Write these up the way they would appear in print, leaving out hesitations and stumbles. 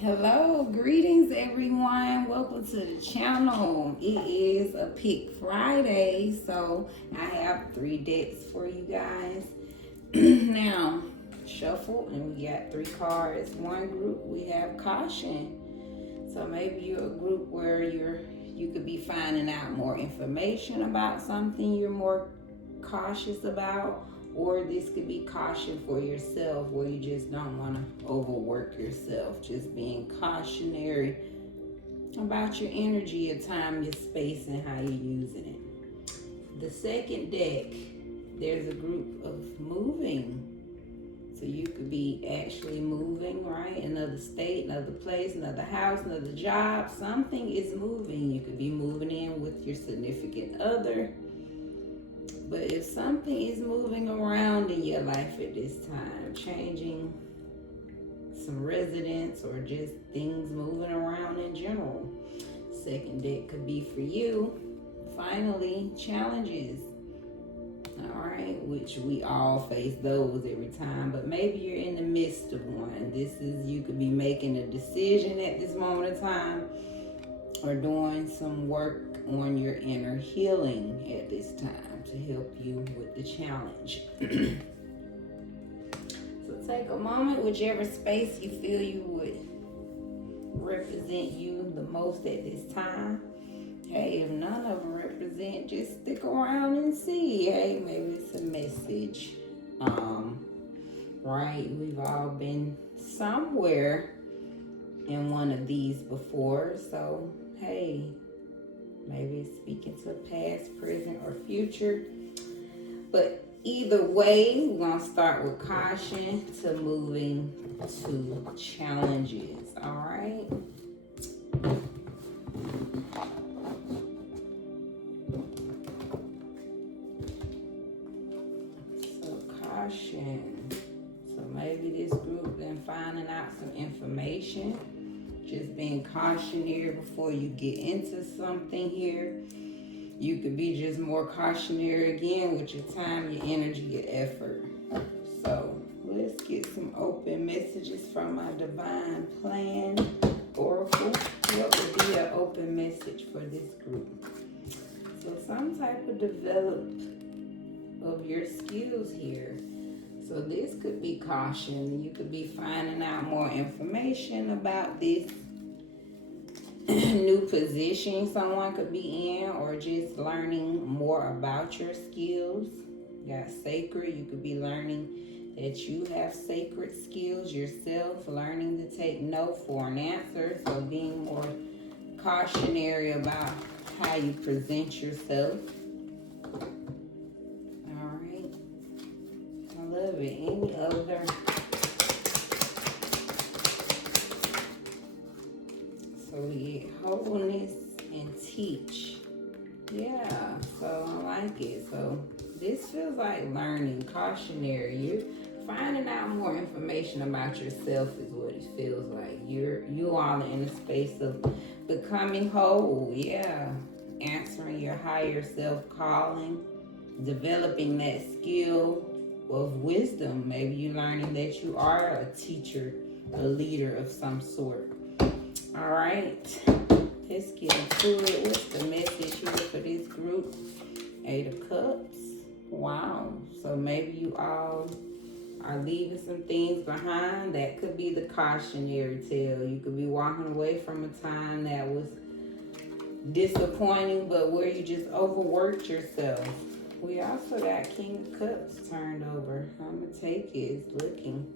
Hello, greetings everyone. Welcome to the channel. It is a Pick Friday, so I have 3 decks for you guys. Now, shuffle, and we got 3 cards. One group we have caution. So maybe you're a group where you could be finding out more information about something you're more cautious about, or this could be caution for yourself where you just don't want to overwork yourself, just being cautionary about your energy, your time, your space, and how you're using it. The second deck, there's a group of moving. So you could be actually moving, right? Another state, another place, another house, another job. Something is moving. You could be moving in with your significant other. But if something is moving around in your life at this time, changing some residence or just things moving around in general, second deck could be for you. Finally, challenges. All right, which we all face those every time, but maybe you're in the midst of one. You could be making a decision at this moment of time or doing some work on your inner healing at this time to help you with the challenge. So take a moment, whichever space you feel you would represent you the most at this time. Hey, if none of them represent, just stick around and see. Hey, maybe it's a message. Right? We've all been somewhere in one of these before. So, hey, maybe it's speaking to past, present, or future. But either way, we're going to start with caution to moving to challenges. All right? So maybe this group been finding out some information, just being cautionary before you get into something here. You could be just more cautionary again with your time, your energy, your effort. So let's get some open messages from my divine plan oracle. What would be an open message for this group? So some type of development of your skills here. So this could be caution. You could be finding out more information about this new position someone could be in, or just learning more about your skills. You got sacred. You could be learning that you have sacred skills yourself, learning to take no for an answer. So being more cautionary about how you present yourself. Any other? So we get wholeness and teach. Yeah, so I like it. So this feels like learning, cautionary. You're finding out more information about yourself is what it feels like. You all are in a space of becoming whole. Yeah, answering your higher self calling, developing that skill of wisdom. Maybe you're learning that you are a teacher, a leader of some sort. All right, let's get into it. What's the message here for this group? 8 of Cups. Wow. So maybe you all are leaving some things behind. That could be the cautionary tale. You could be walking away from a time that was disappointing, but where you just overworked yourself. We also got King of Cups turned over. I'm going to take it. It's looking.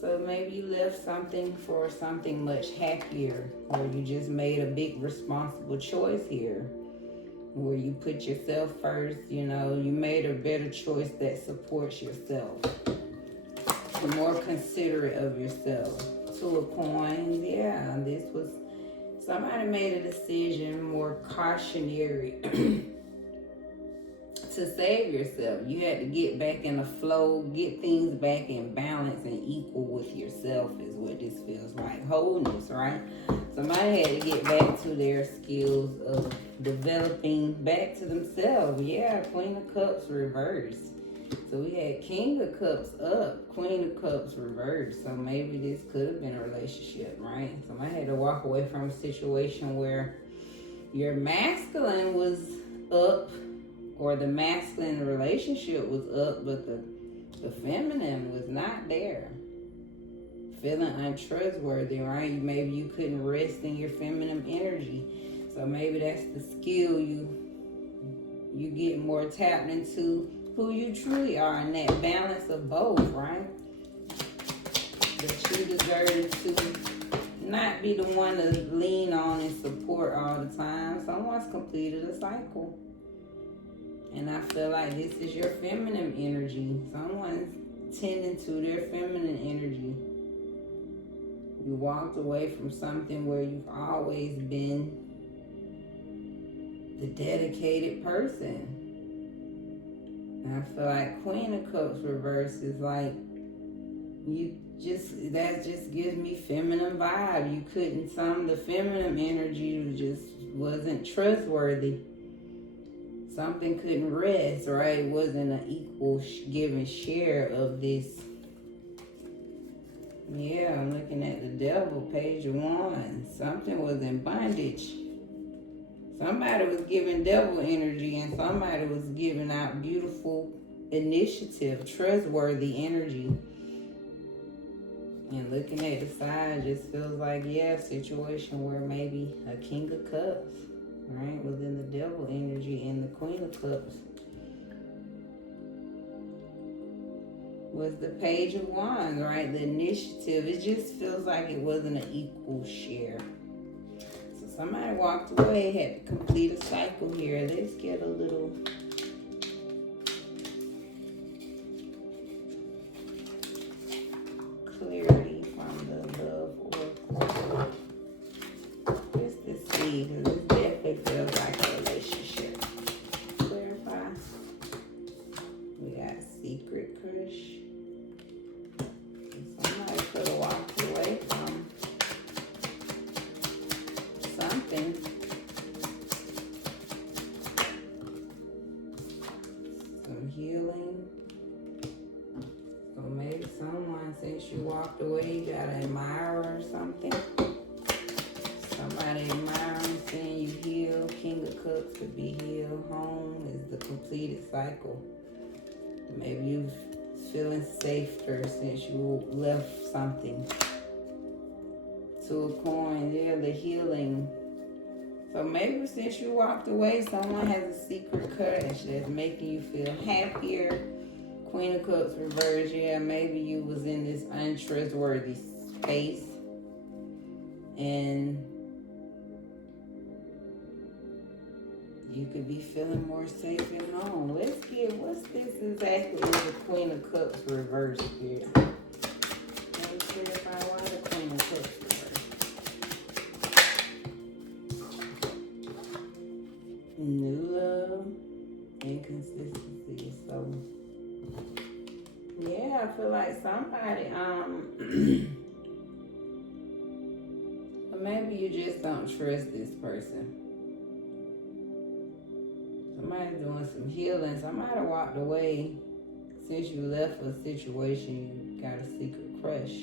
So maybe you left something for something much happier, or you just made a big responsible choice here, where you put yourself first. You know, you made a better choice that supports yourself. You're more considerate of yourself. 2 of Coins. Yeah, this was, somebody made a decision more cautionary. To save yourself. You had to get back in the flow, get things back in balance and equal with yourself is what this feels like. Wholeness, right? Somebody had to get back to their skills of developing back to themselves. Yeah, Queen of Cups reversed. So we had King of Cups up, Queen of Cups reversed. So maybe this could have been a relationship, right? So I had to walk away from a situation where your masculine was up, or the masculine relationship was up, but the feminine was not there. Feeling untrustworthy, right? Maybe you couldn't rest in your feminine energy. So maybe that's the skill you get more tapped into who you truly are, and that balance of both, right? That you deserve to not be the one to lean on and support all the time. Someone's completed a cycle. And I feel like this is your feminine energy. Someone's tending to their feminine energy. You walked away from something where you've always been the dedicated person. And I feel like Queen of Cups reverse is like, that just gives me feminine vibe. You couldn't, the feminine energy just wasn't trustworthy. Something couldn't rest, right? It wasn't an equal give and share of this. Yeah, I'm looking at the Devil, Page of Wands. Something was in bondage. Somebody was giving devil energy, and somebody was giving out beautiful initiative, trustworthy energy. And looking at the side just feels like, yeah, a situation where maybe a King of Cups, right, was in the devil energy, and the Queen of Cups was the Page of Wands, right? The initiative. It just feels like it wasn't an equal share. So somebody walked away, had to complete a cycle here. Let's get a little clarity from the love oracle. Just to see, because this definitely feels like a relationship. Clarify. We got secret crush. Somebody could have walked away from something. Some healing. So maybe someone, since you walked away, you got an admirer or something. Somebody admiring, seeing you heal. King of Cups could be healed. Home is the completed cycle. Maybe you feeling safer since you left something. Two of Coins, yeah, the healing. So maybe since you walked away, someone has a secret crush that's making you feel happier. Queen of Cups reversed, yeah, maybe you was in this untrustworthy space. And you could be feeling more safe at home. Let's get, what's this exactly is the Queen of Cups reversed here? Let me clarify why the Queen of Cups reversed. New love, inconsistency. So, yeah, I feel like somebody, but maybe you just don't trust this person. Somebody doing some healing. Somebody walked away. Since you left a situation, you got a secret crush.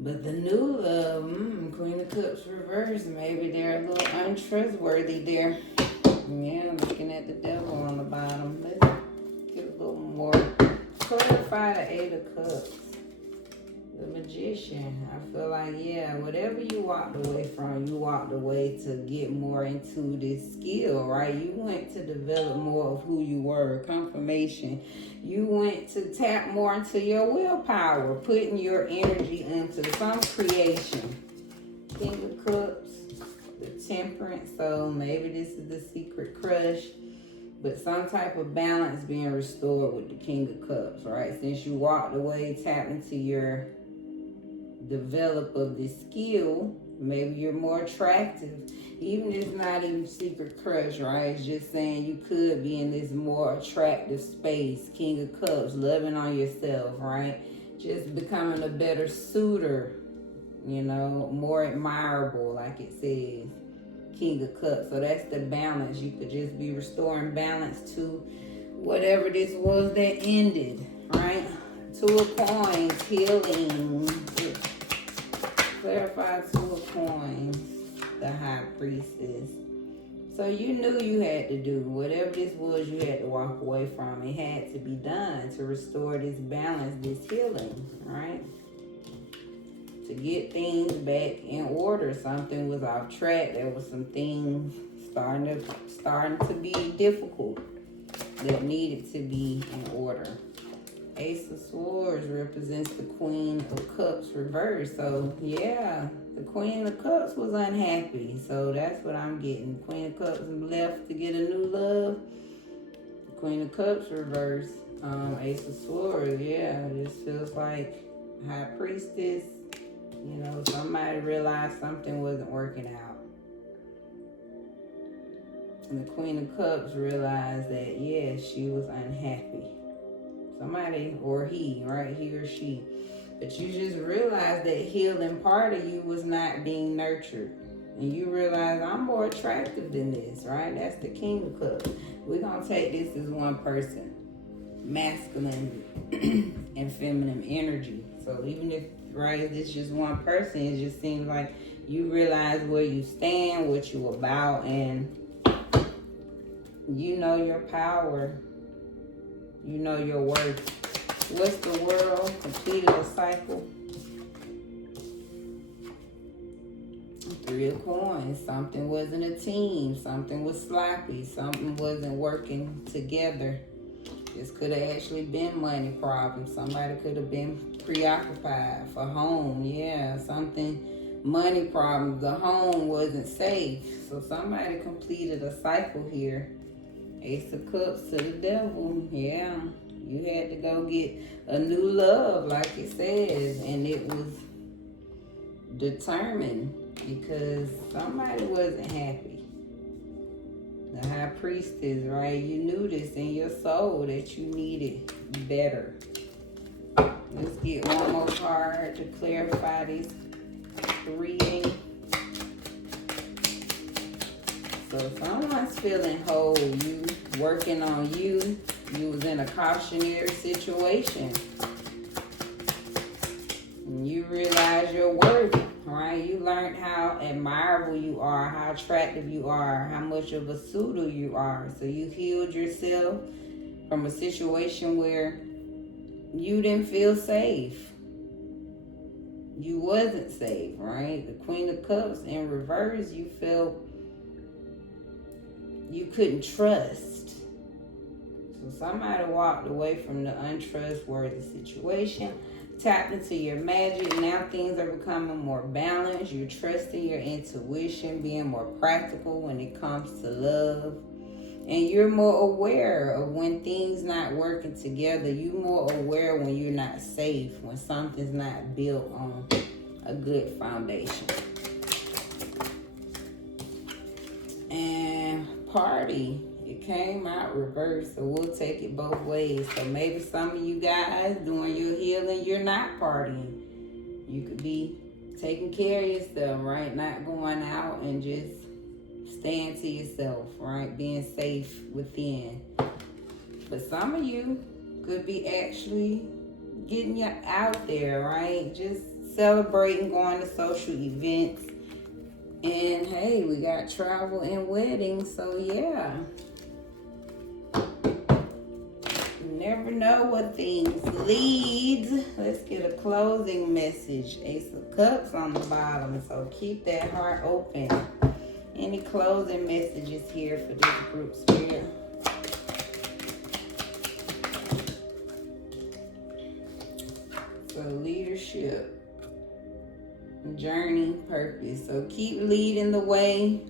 But the new love, Queen of Cups reversed. Maybe they're a little untrustworthy there. Yeah, looking at the Devil on the bottom. Let's get a little more. Clarify the Eight of Cups. The Magician. I feel like, yeah, whatever you walked away from, you walked away to get more into this skill, right? You went to develop more of who you were, confirmation. You went to tap more into your willpower, putting your energy into some creation. King of Cups, the Temperance. So maybe this is the secret crush, but some type of balance being restored with the King of Cups, right? Since you walked away, tapped into your develop of this skill, maybe you're more attractive. Even if it's not even secret crush, right? It's just saying you could be in this more attractive space. King of Cups, loving on yourself, right? Just becoming a better suitor, you know, more admirable, like it says. King of Cups. So that's the balance. You could just be restoring balance to whatever this was that ended, right? Two of Coins, healing. Clarify Two of Coins, the High Priestess. So you knew you had to do whatever this was, you had to walk away from. It had to be done to restore this balance, this healing, right? To get things back in order. Something was off track. There was some things starting to be difficult that needed to be in order. Ace of Swords represents the Queen of Cups reversed. So yeah, the Queen of Cups was unhappy. So that's what I'm getting. The Queen of Cups left to get a new love. The Queen of Cups reversed. Ace of Swords, yeah, this feels like High Priestess. You know, somebody realized something wasn't working out. And the Queen of Cups realized that, yeah, she was unhappy. Somebody, or he, right? He or she. But you just realized that healing part of you was not being nurtured. And you realize, I'm more attractive than this, right? That's the King of Cups. We're going to take this as one person. Masculine and feminine energy. So even if, right, this is just one person, it just seems like you realize where you stand, what you about, and you know your power. You know your worth. What's the world? Completed a cycle. Three of Coins. Something wasn't a team. Something was sloppy. Something wasn't working together. This could have actually been money problems. Somebody could have been preoccupied for home. Yeah, something, money problems. The home wasn't safe. So somebody completed a cycle here. Ace of Cups to the Devil. Yeah, you had to go get a new love, like it says, and it was determined because somebody wasn't happy. The High Priestess, right? You knew this in your soul that you needed better. Let's get one more card to clarify this reading. So someone's feeling whole. You working on you. You was in a cautionary situation. And you realize your worth, right? You learned how admirable you are, how attractive you are, how much of a suitor you are. So you healed yourself from a situation where you didn't feel safe. You wasn't safe, right? The Queen of Cups in reverse, you felt you couldn't trust. So somebody walked away from the untrustworthy situation, tapped into your magic. Now things are becoming more balanced. You're trusting your intuition, being more practical when it comes to love. And you're more aware of when things not working together. You're more aware when you're not safe, when something's not built on a good foundation. And party, it came out reversed, so we'll take it both ways. So maybe some of you guys doing your healing, you're not partying. You could be taking care of yourself, right? Not going out and just staying to yourself, right? Being safe within. But some of you could be actually getting you out there, right? Just celebrating, going to social events. And hey, we got travel and weddings, so yeah. You never know what things lead. Let's get a closing message. Ace of Cups on the bottom, so keep that heart open. Any closing messages here for this group, Spirit? So leadership. Journey, purpose. So keep leading the way,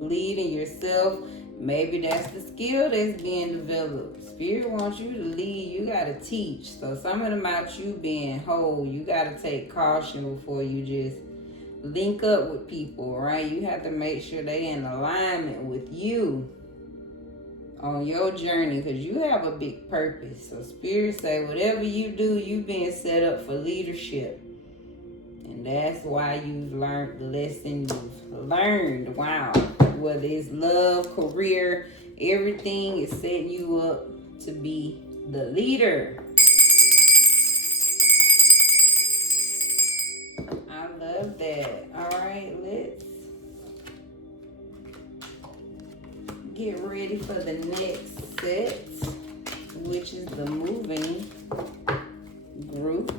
leading yourself. Maybe that's the skill that's being developed. Spirit wants you to lead. You got to teach. So something about you being whole, you got to take caution before you just link up with people, right? You have to make sure they in alignment with you on your journey, because you have a big purpose. So Spirit say whatever you do, you being set up for leadership. And that's why you've learned the lesson you've learned. Wow. Whether it's love, career, everything is setting you up to be the leader. I love that. All right, let's get ready for the next set, which is the moving group.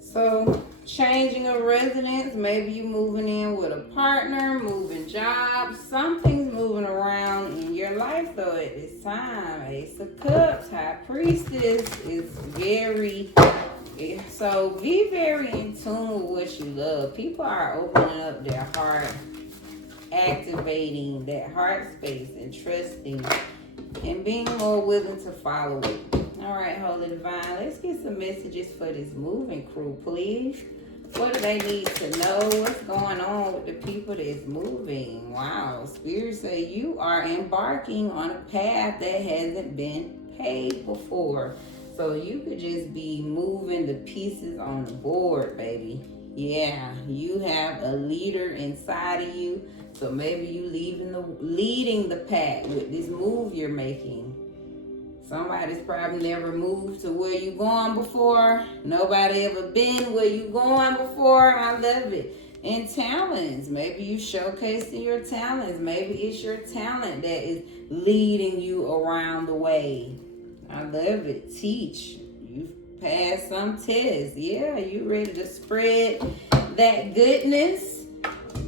So, changing of residence, maybe you moving in with a partner, moving jobs, something's moving around in your life though at this time. Ace of Cups, High Priestess is so be very in tune with what you love. People are opening up their heart, activating that heart space and trusting and being more willing to follow it. All right, Holy Divine, let's get some messages for this moving crew, please. What do they need to know? What's going on with the people that's moving? Wow, Spirit say you are embarking on a path that hasn't been paved before. So you could just be moving the pieces on the board, baby. Yeah, you have a leader inside of you. So maybe you leading the pack with this move you're making. Somebody's probably never moved to where you going before. Nobody ever been where you going before. I love it. And talents. Maybe you showcasing your talents. Maybe it's your talent that is leading you around the way. I love it. Teach. You've passed some tests. Yeah, you ready to spread that goodness.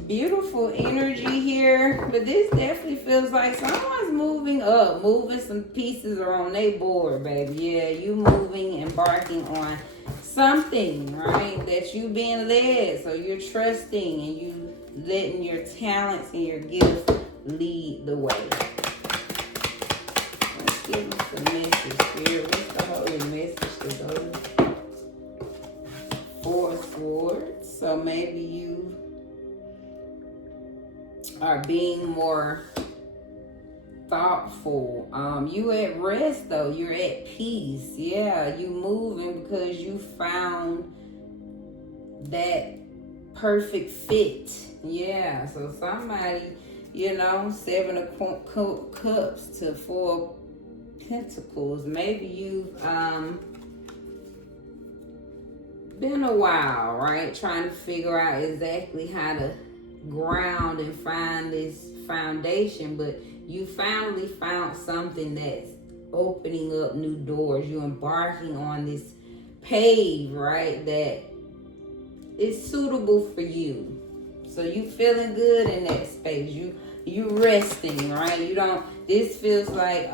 Beautiful energy here, but this definitely feels like someone's moving up, moving some pieces are on their board, baby. Yeah, you moving, embarking on something, right? That you being led, so you're trusting and you letting your talents and your gifts lead the way. Let's give us a message here. What's the holy message to those? Four of Swords. So maybe you are being more thoughtful. You at rest though. You're at peace. Yeah, you moving because you found that perfect fit. Yeah, so somebody, Seven of Cups to Four of Pentacles. Maybe you've been a while, right? Trying to figure out exactly how to ground and find this foundation, but you finally found something that's opening up new doors. You're embarking on this pave, right, that is suitable for you. So you feeling good in that space. You resting, right? This feels like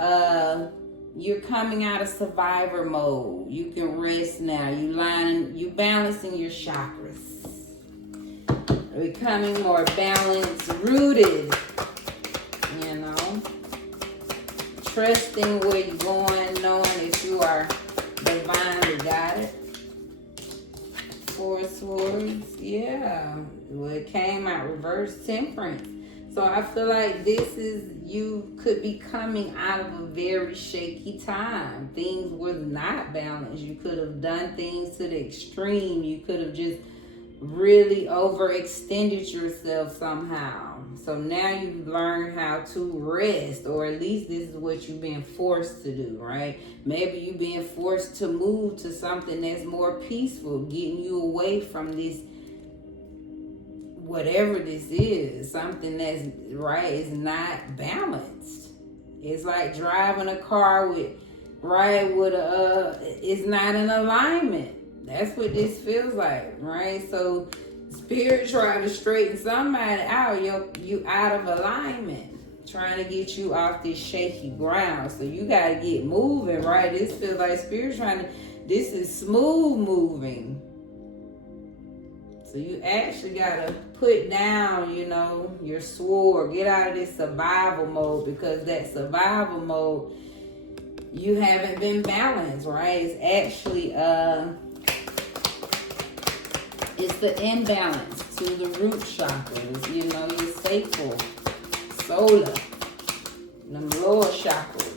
you're coming out of survivor mode. You can rest now. You balancing your chakras. Becoming more balanced, rooted, trusting where you're going, knowing that you are divinely guided. Four of Swords, yeah. Well, it came out reverse, Temperance. So I feel like you could be coming out of a very shaky time. Things was not balanced. You could have done things to the extreme. You could have just really overextended yourself somehow. So now you've learned how to rest, or at least this is what you've been forced to do, right? Maybe you've been forced to move to something that's more peaceful, getting you away from this, whatever this is, something that's right is not balanced. It's like driving a car it's not in alignment. That's what this feels like, right? So Spirit trying to straighten somebody out. You out of alignment, trying to get you off this shaky ground. So you got to get moving, right? This feels like Spirit this is smooth moving. So you actually got to put down, you know, your sword. Get out of this survival mode, because that survival mode, you haven't been balanced, right? It's actually, it's the imbalance to the root chakras, you know, your sacral, solar, them lower chakras.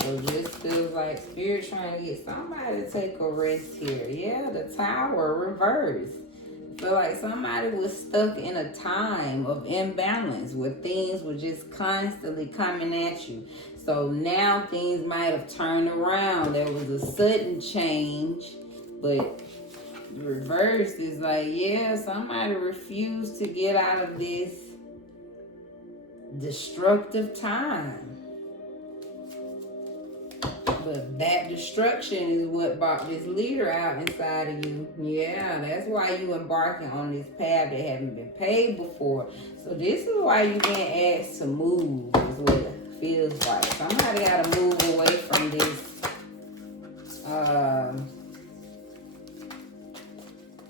So just feels like Spirit trying to get somebody to take a rest here. Yeah, the Tower reversed. Feel like somebody was stuck in a time of imbalance where things were just constantly coming at you. So now things might have turned around. There was a sudden change, but the reverse is like, yeah, somebody refused to get out of this destructive time. But that destruction is what brought this leader out inside of you. Yeah, that's why you embarking on this path that haven't been paid before. So this is why you being asked to move, is what it feels like. Somebody got to move away from this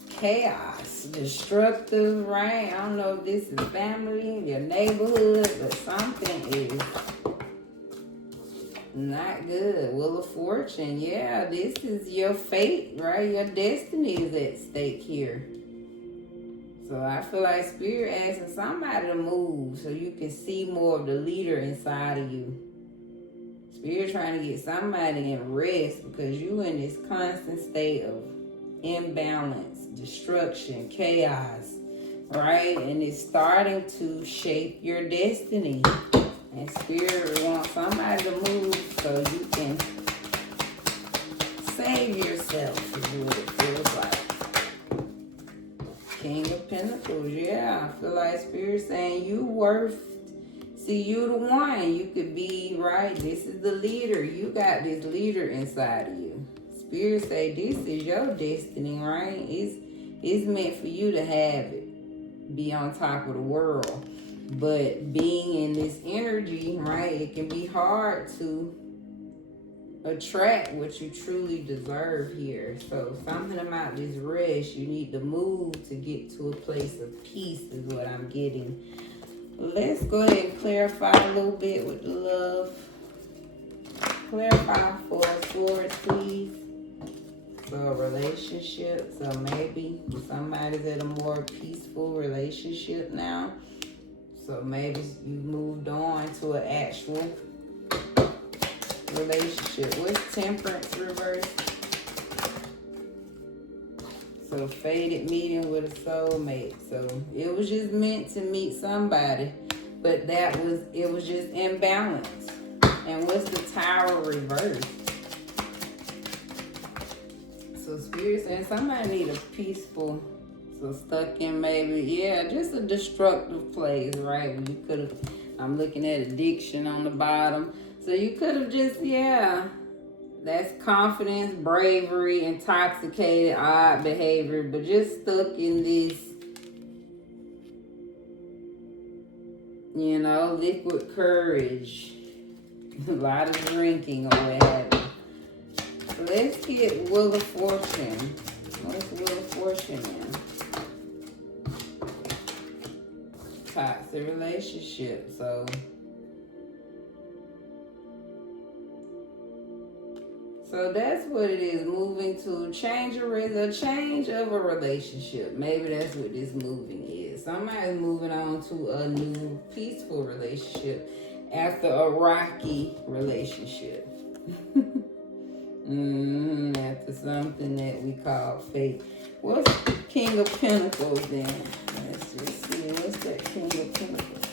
chaos, destructive, right? I don't know if this is family, your neighborhood, but something is not good. Wheel of Fortune. Yeah, this is your fate, right? Your destiny is at stake here. So I feel like Spirit asking somebody to move so you can see more of the leader inside of you. Spirit trying to get somebody in rest, because you in this constant state of imbalance, destruction, chaos, right? And it's starting to shape your destiny. And Spirit wants somebody to move so you can save yourself, is what it feels like. King of Pentacles, yeah. I feel like Spirit saying you worth, see, you the one. You could be, right? This is the leader. You got this leader inside of you. Spirit say this is your destiny, right? It's meant for you to have it. Be on top of the world. But being in this energy, right, it can be hard to attract what you truly deserve here. So something about this rest, you need to move to get to a place of peace is what I'm getting. Let's go ahead and clarify a little bit with the love. Clarify for Swords, please. So a relationship, so maybe somebody's in a more peaceful relationship now. So maybe you moved on to an actual relationship. What's Temperance reverse? So fated meeting with a soulmate. So it was just meant to meet somebody, but it was just imbalance. And what's the Tower reverse? So Spirit saying somebody need a peaceful, so stuck in maybe, yeah, just a destructive place, right? You could have, I'm looking at addiction on the bottom. So you could have just, yeah, that's confidence, bravery, intoxicated, odd behavior, but just stuck in this, you know, liquid courage, a lot of drinking or what have you. So let's get Wheel of Fortune. What's Wheel of Fortune in? Toxic relationship. So that's what it is. Moving to change a change of a relationship. Maybe that's what this moving is. Somebody's moving on to a new peaceful relationship after a rocky relationship. After something that we call fate. What's King of Pentacles then? Let's just see. What's that King of Pentacles?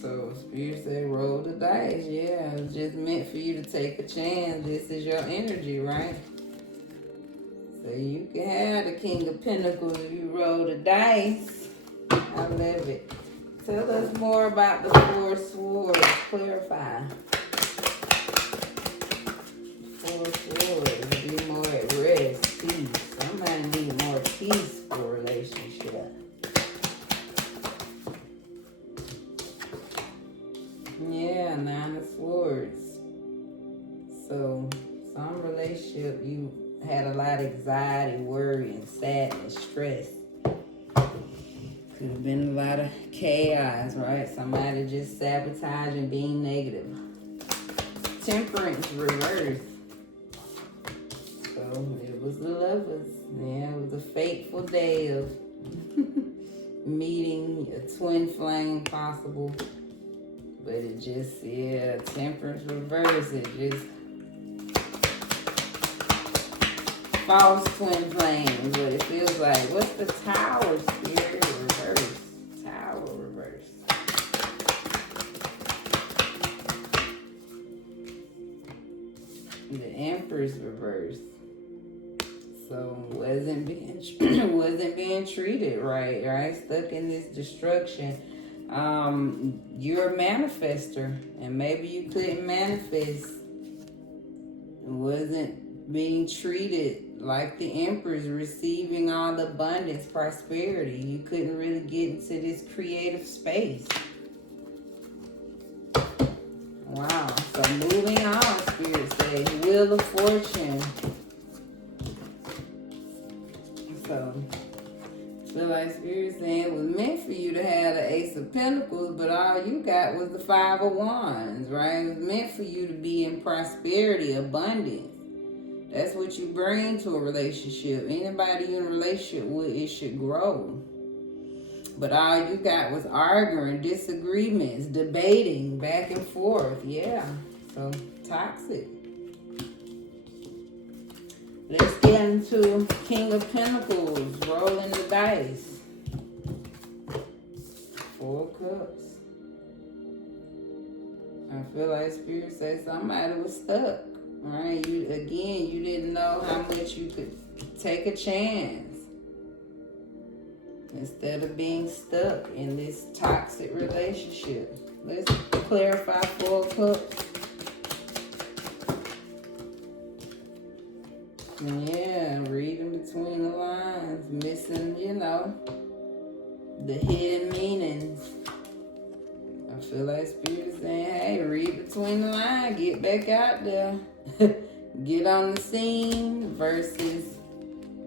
So Spirit say roll the dice. Yeah, it's just meant for you to take a chance. This is your energy, right? So you can have the King of Pentacles if you roll the dice. I love it. Tell us more about the Four Swords. Clarify. Four Swords. Be more at rest. Peace. Somebody need more peaceful relationship. Yeah, Nine of Swords. So some relationship, you had a lot of anxiety, worry, and sadness, stress. Could have been a lot of chaos, right? Somebody just sabotaging, being negative. Temperance reverse. So it was the lovers. Yeah, it was a fateful day of meeting a twin flame possible. But it just, yeah, temperance reverse. It just false twin flames. But it feels like, what's the Tower spirit reverse? Tower reverse. The Empress reverse. So wasn't being treated right? Stuck in this destruction. You're a manifester, and maybe you couldn't manifest. Wasn't being treated like the Empress, receiving all the abundance, prosperity. You couldn't really get into this creative space. Wow. So moving on, Spirit says, Wheel of Fortune. So I feel like Spirit saying it was meant for you to have the Ace of Pentacles, but all you got was the Five of Wands, right? It was meant for you to be in prosperity, abundance. That's what you bring to a relationship. Anybody you're in a relationship with, it should grow. But all you got was arguing, disagreements, debating, back and forth. Yeah, so toxic. Let's get into King of Pentacles, rolling the dice. 4 Cups. I feel like Spirit says somebody was stuck, right? You didn't know how much you could take a chance. Instead of being stuck in this toxic relationship. Let's clarify 4 Cups. Yeah, reading between the lines, missing, the hidden meanings. I feel like Spirit is saying, hey, read between the lines, get back out there. Get on the scene versus,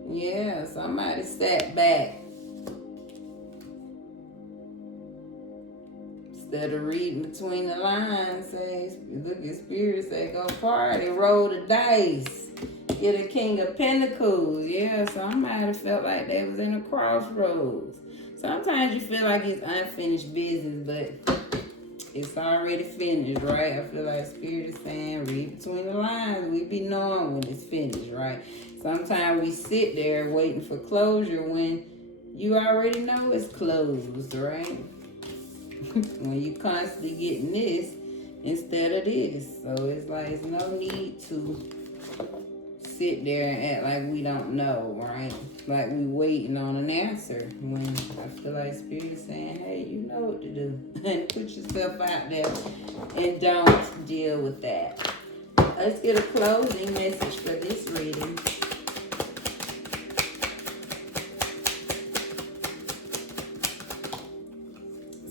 yeah, somebody sat back. Instead of reading between the lines, say, look at Spirit, say, go party, roll the dice. Get a King of Pentacles. Yeah, somebody felt like they was in a crossroads. Sometimes you feel like it's unfinished business, but it's already finished, right? I feel like Spirit is saying, read between the lines. We be knowing when it's finished, right? Sometimes we sit there waiting for closure when you already know it's closed, right? When you constantly getting this instead of this. So it's like, there's no need to sit there and act like we don't know, right? Like we waiting on an answer. When I feel like Spirit is saying, hey, you know what to do. And put yourself out there and don't deal with that. Let's get a closing message for this reading.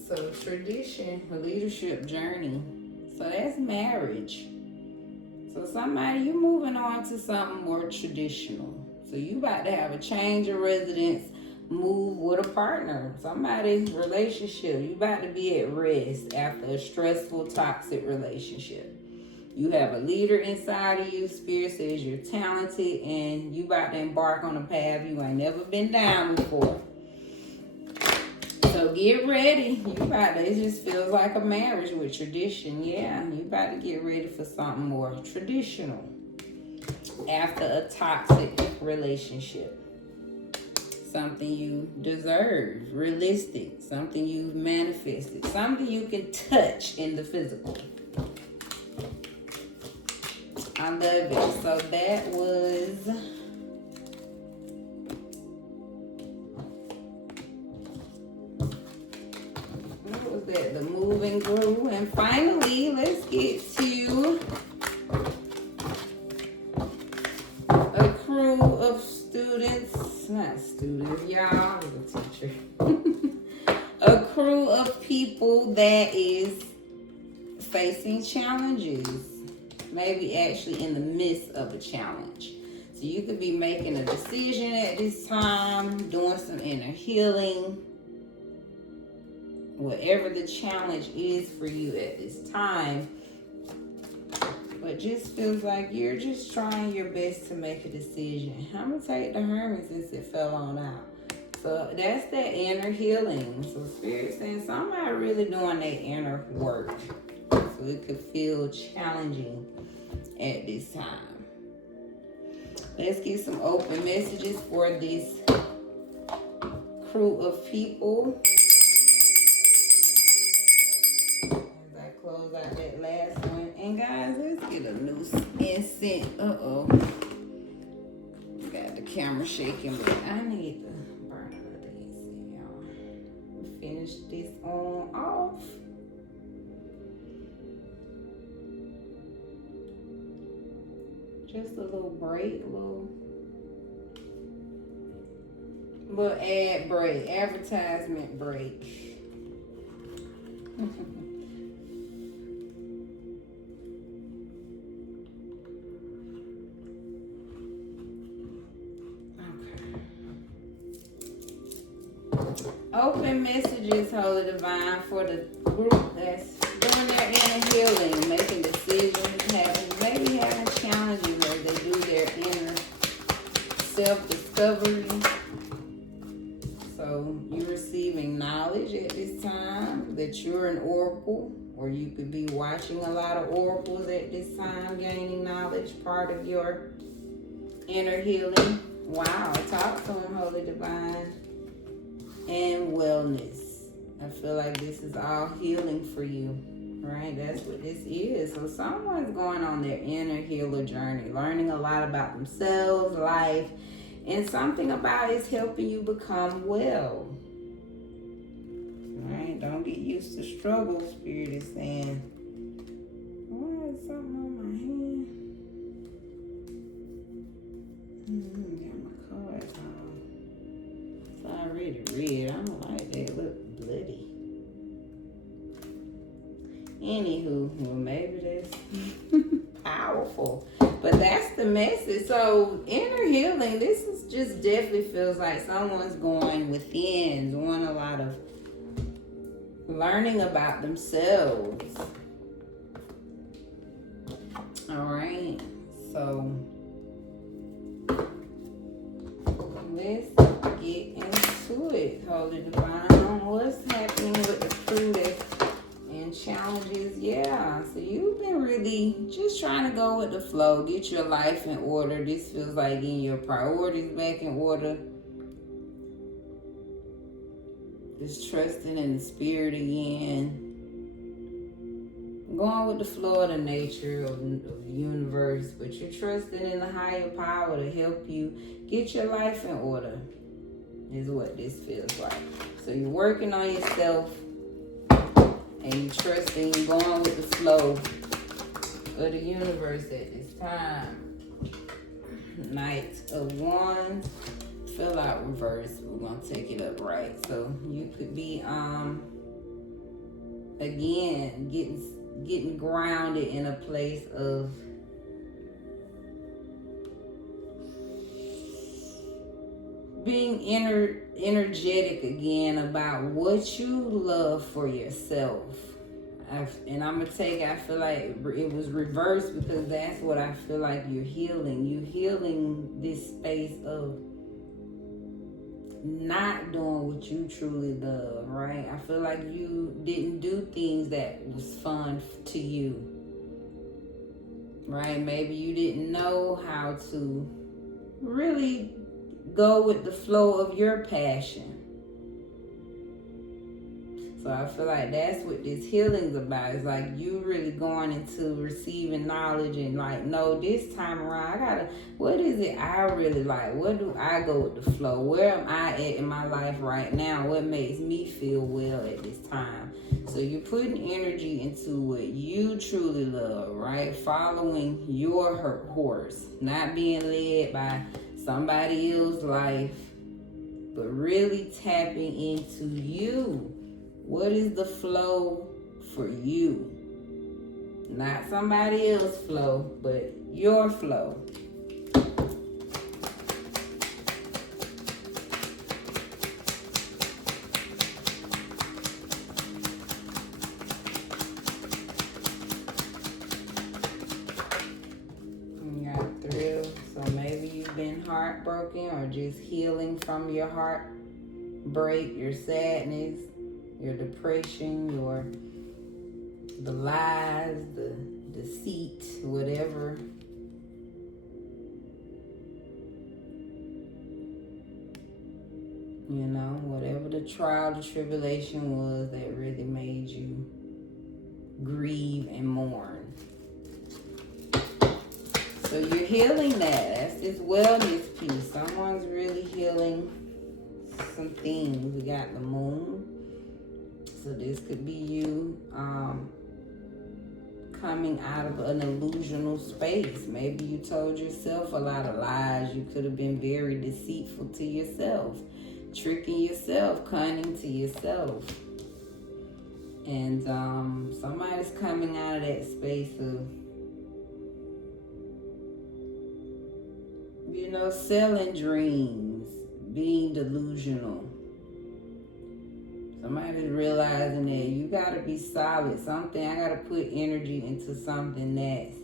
So tradition, a leadership journey. So that's marriage. So somebody, you moving on to something more traditional. So you about to have a change of residence, move with a partner. Somebody's relationship. You about to be at rest after a stressful, toxic relationship. You have a leader inside of you. Spirit says you're talented and you about to embark on a path you ain't never been down before. So get ready. It just feels like a marriage with tradition. Yeah, you about to get ready for something more traditional after a toxic relationship. Something you deserve, realistic, something you've manifested, something you can touch in the physical. I love it. So that was the moving groove. And finally, let's get to a crew of students, not students, y'all, I was a teacher. A crew of people that is facing challenges, maybe actually in the midst of a challenge. So you could be making a decision at this time, doing some inner healing, whatever the challenge is for you at this time. But just feels like you're just trying your best to make a decision. I'm going to take the Hermit since it fell on out. So that's that inner healing. So Spirit saying somebody really doing their inner work. So it could feel challenging at this time. Let's get some open messages for this crew of people. As I close out that last one. And guys, let's get a new incense. Got the camera shaking, but I need to burn another incense, y'all. We finish this on off. Just a little break, little ad break, advertisement break. Open messages, Holy Divine, for the group that's doing their inner healing, making decisions, maybe having challenges as they do their inner self-discovery. So you're receiving knowledge at this time that you're an oracle, or you could be watching a lot of oracles at this time, gaining knowledge, part of your inner healing. Wow, talk to them, Holy Divine. And wellness. I feel like this is all healing for you, right? That's what this is. So someone's going on their inner healer journey, learning a lot about themselves, life, and something about it's helping you become well. Right? Don't get used to struggle, Spirit is saying. Why is something on my hand? Got my cards on. It's already red. I don't like that. Look bloody. Anywho, well, maybe that's powerful. But that's the message. So inner healing, this is just definitely feels like someone's going within, doing a lot of learning about themselves. All right. So let's get into it, Holy Divine. What's happening with the crew and challenges? Yeah, so you've been really just trying to go with the flow, get your life in order. This feels like getting your priorities back in order. Just trusting in the spirit again. Going with the flow of the nature of the universe, but you're trusting in the higher power to help you get your life in order, is what this feels like. So you're working on yourself and you're trusting, you're going with the flow of the universe at this time. Knight of Wands, fill out reverse. We're going to take it up right. So you could be, again, getting grounded in a place of being energetic again about what you love for yourself. And I'm going to take, I feel like it was reversed because that's what I feel like you're healing. You're healing this space of not doing what you truly love, right? I feel like you didn't do things that was fun to you, right? Maybe you didn't know how to really go with the flow of your passion. So I feel like that's what this healing's about. It's like you really going into receiving knowledge and like, no, this time around, what is it I really like? What do I go with the flow? Where am I at in my life right now? What makes me feel well at this time? So you're putting energy into what you truly love, right? Following your horse, not being led by somebody else's life, but really tapping into you. What is the flow for you? Not somebody else's flow, but your flow. You got thrill, so maybe you've been heartbroken or just healing from your heartbreak, your sadness, your depression, the lies, the deceit, whatever. You know, whatever the trial, the tribulation was that really made you grieve and mourn. So you're healing that. That's this wellness piece. Someone's really healing some things. We got the moon. So this could be you coming out of an illusional space. Maybe you told yourself a lot of lies. You could have been very deceitful to yourself, tricking yourself, cunning to yourself. And somebody's coming out of that space of, you know, selling dreams, being delusional. Somebody's realizing that you gotta be solid. I gotta put energy into something that's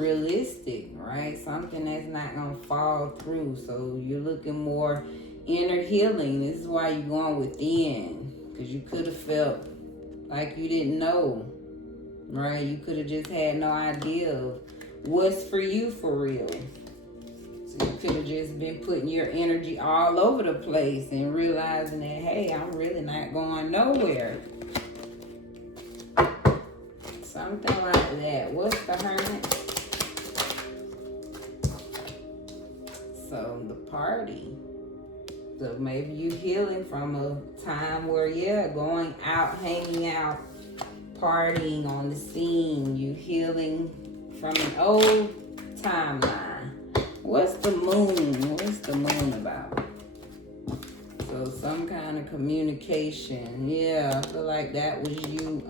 realistic, right? Something that's not gonna fall through. So you're looking more inner healing. This is why you're going within, because you could have felt like you didn't know, right? You could have just had no idea of what's for you for real. You could have just been putting your energy all over the place and realizing that, hey, I'm really not going nowhere. Something like that. What's the Hermit? So the party. So maybe you healing from a time where, yeah, going out, hanging out, partying on the scene. You healing from an old timeline. What's the moon? What's the moon about? So some kind of communication. Yeah, I feel like that was you.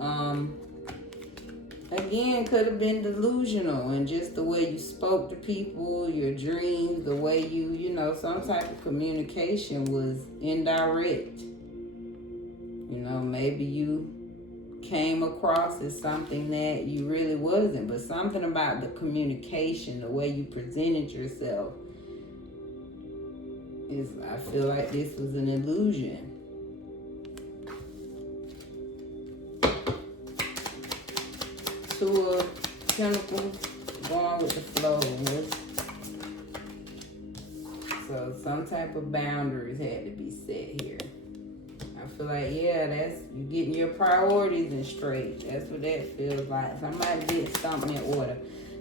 Again, could have been delusional, and just the way you spoke to people, your dreams, the way you know, some type of communication was indirect. You know, maybe you came across as something that you really wasn't, but something about the communication, the way you presented yourself, I feel like this was an illusion. Two of Pentacles, going with the flow. So some type of boundaries had to be set here. I feel like, yeah, that's you getting your priorities in straight. That's what that feels like. Somebody did something in order.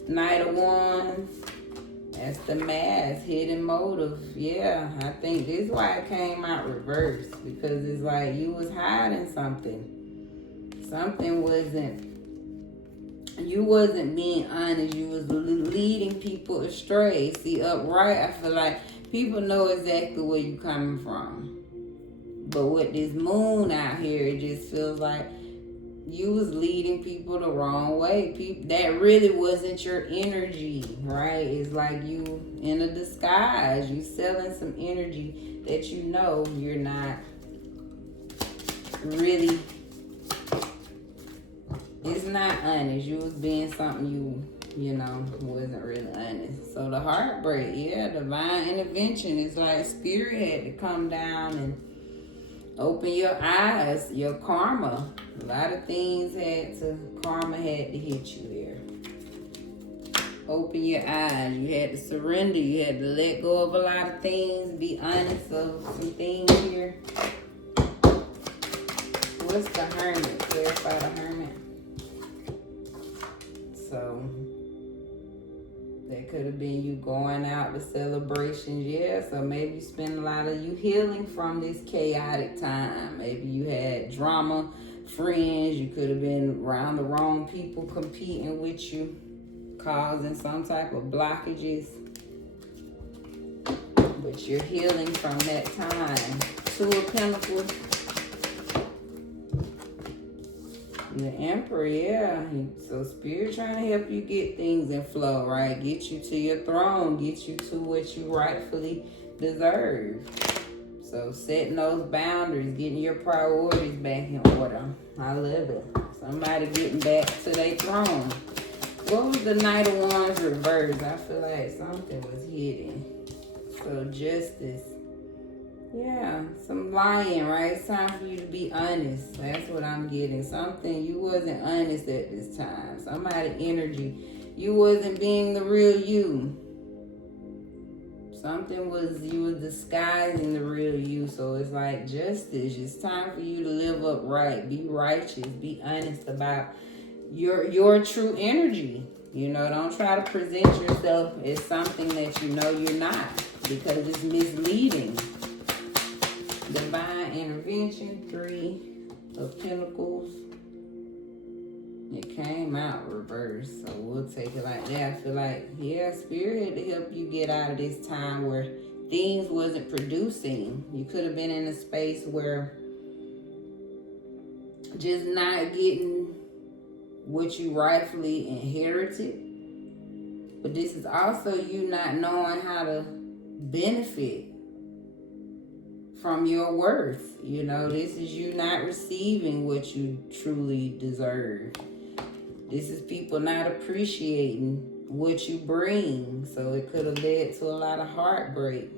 Knight of Wands. That's the mask, hidden motive. Yeah, I think this is why it came out reversed, because it's like you was hiding something. Something wasn't. You wasn't being honest. You was leading people astray. See, upright, I feel like people know exactly where you coming from. But with this moon out here, it just feels like you was leading people the wrong way. People, that really wasn't your energy, right? It's like you in a disguise. You selling some energy that you know you're not really. It's not honest. You was being something you know, wasn't really honest. So the heartbreak, yeah, divine intervention. It's like spirit had to come down and open your eyes, your karma. A lot of things karma had to hit you there. Open your eyes. You had to surrender. You had to let go of a lot of things. Be honest of some things here. What's the Hermit? Clarify the Hermit. So that could have been you going out to celebrations, yeah. So maybe you spend a lot of you healing from this chaotic time. Maybe you had drama, friends. You could have been around the wrong people competing with you, causing some type of blockages. But you're healing from that time. Two of Pentacles. The Emperor, yeah. So Spirit trying to help you get things in flow, right? Get you to your throne. Get you to what you rightfully deserve. So setting those boundaries, getting your priorities back in order. I love it. Somebody getting back to their throne. What was the Knight of Wands reversed? I feel like something was hidden. So justice. Yeah, some lying, right? It's time for you to be honest. That's what I'm getting. Something you wasn't honest at this time. Somebody energy. You wasn't being the real you. Something was, you were disguising the real you. So it's like justice. It's time for you to live upright. Be righteous. Be honest about your true energy. You know, don't try to present yourself as something that you know you're not, because it's misleading. Divine intervention, 3 of Pentacles. It came out reversed, so we'll take it like that. I feel like, yeah, Spirit had to help you get out of this time where things wasn't producing. You could have been in a space where just not getting what you rightfully inherited. But this is also you not knowing how to benefit from your worth. You know, this is you not receiving what you truly deserve. This is people not appreciating what you bring. So it could have led to a lot of heartbreak.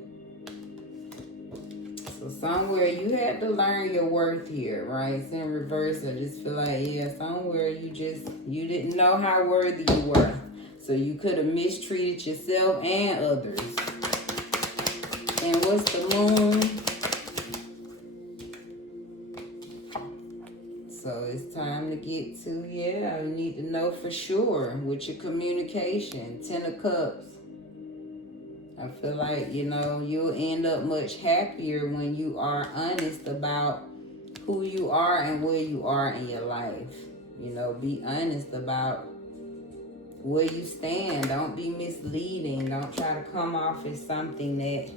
So somewhere you had to learn your worth here, right? It's in reverse. I just feel like, yeah, somewhere you didn't know how worthy you were. So you could have mistreated yourself and others. And what's the moon? So it's time to get to, yeah, you need to know for sure with your communication. 10 of Cups. I feel like, you know, you'll end up much happier when you are honest about who you are and where you are in your life. You know, be honest about where you stand. Don't be misleading. Don't try to come off as something that,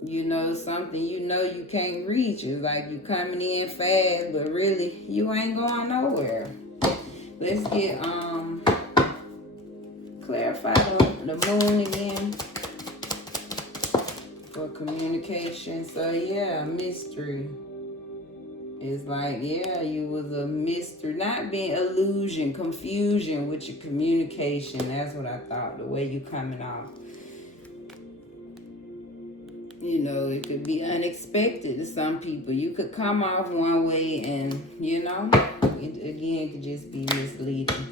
you know, something you know you can't reach. It's like you coming in fast, but really you ain't going nowhere. Let's get clarify the moon again for communication. So yeah, mystery. It's like, yeah, you was a mystery, not being illusion, confusion with your communication. That's what I thought, the way you coming off. You know, it could be unexpected to some people. You could come off one way and, you know, it could just be misleading.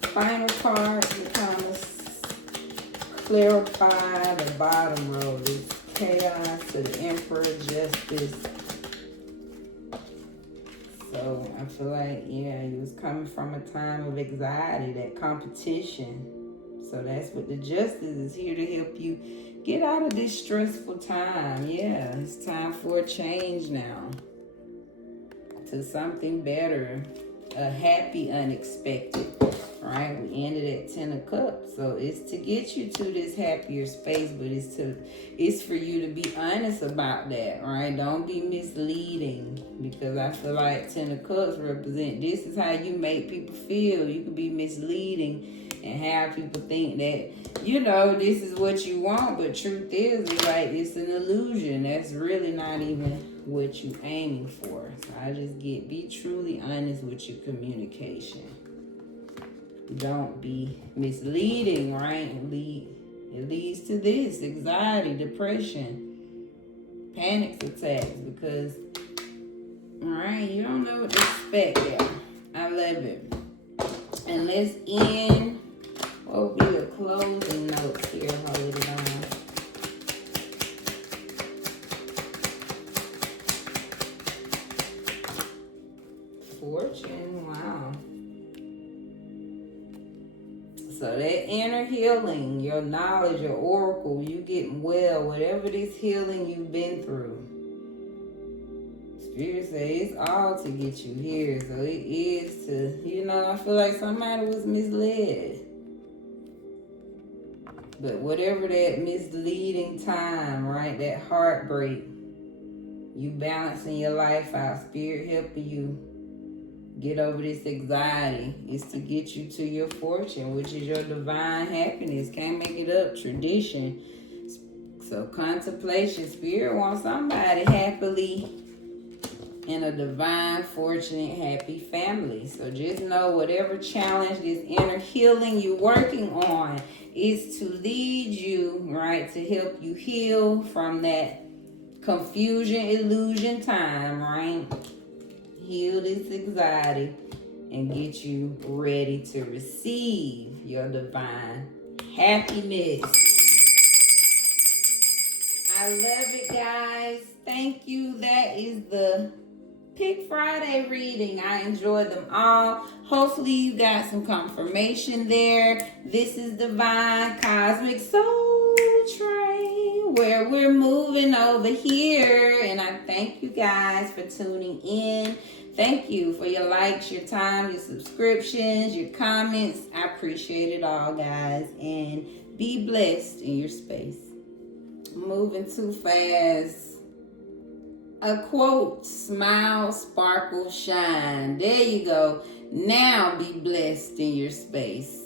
Final card to kind of clarify the bottom row. This chaos to the Emperor, justice. So I feel like, yeah, you was coming from a time of anxiety, that competition. So that's what the justice is here to help you get out of this stressful time. Yeah, it's time for a change now to something better, a happy unexpected, right? We ended at 10 of Cups. So it's to get you to this happier space, but it's for you to be honest about that, right? Don't be misleading, because I feel like 10 of Cups represent, this is how you make people feel. You could be misleading and have people think that, you know, this is what you want, but truth is, it's like, it's an illusion. That's really not even what you're aiming for. So I just get, be truly honest with your communication. Don't be misleading, right? It leads to this, anxiety, depression, panic attacks, because, all right, you don't know what to expect there. I love it. And let's end. What will be the closing notes here? Hold it on. Fortune, wow. So that inner healing, your knowledge, your oracle, you getting well, whatever this healing you've been through. Spirit says it's all to get you here. So it is to, you know, I feel like somebody was misled. But whatever that misleading time, right, that heartbreak, you balancing your life out, Spirit helping you get over this anxiety. It's to get you to your fortune, which is your divine happiness. Can't make it up. Tradition. So contemplation. Spirit wants somebody happily in a divine, fortunate, happy family. So just know whatever challenge, this inner healing you're working on is to lead you, right, to help you heal from that confusion, illusion time, right? Heal this anxiety and get you ready to receive your divine happiness. I love it, guys. Thank you. That is the Pick Friday reading. I enjoyed them all. Hopefully you got some confirmation there. This is Divine Cosmic Soul Train, where we're moving over here. And I thank you guys for tuning in. Thank you for your likes, your time, your subscriptions, your comments. I appreciate it all, guys. And be blessed in your space. Moving too fast. A quote: smile, sparkle, shine. There you go. Now be blessed in your space.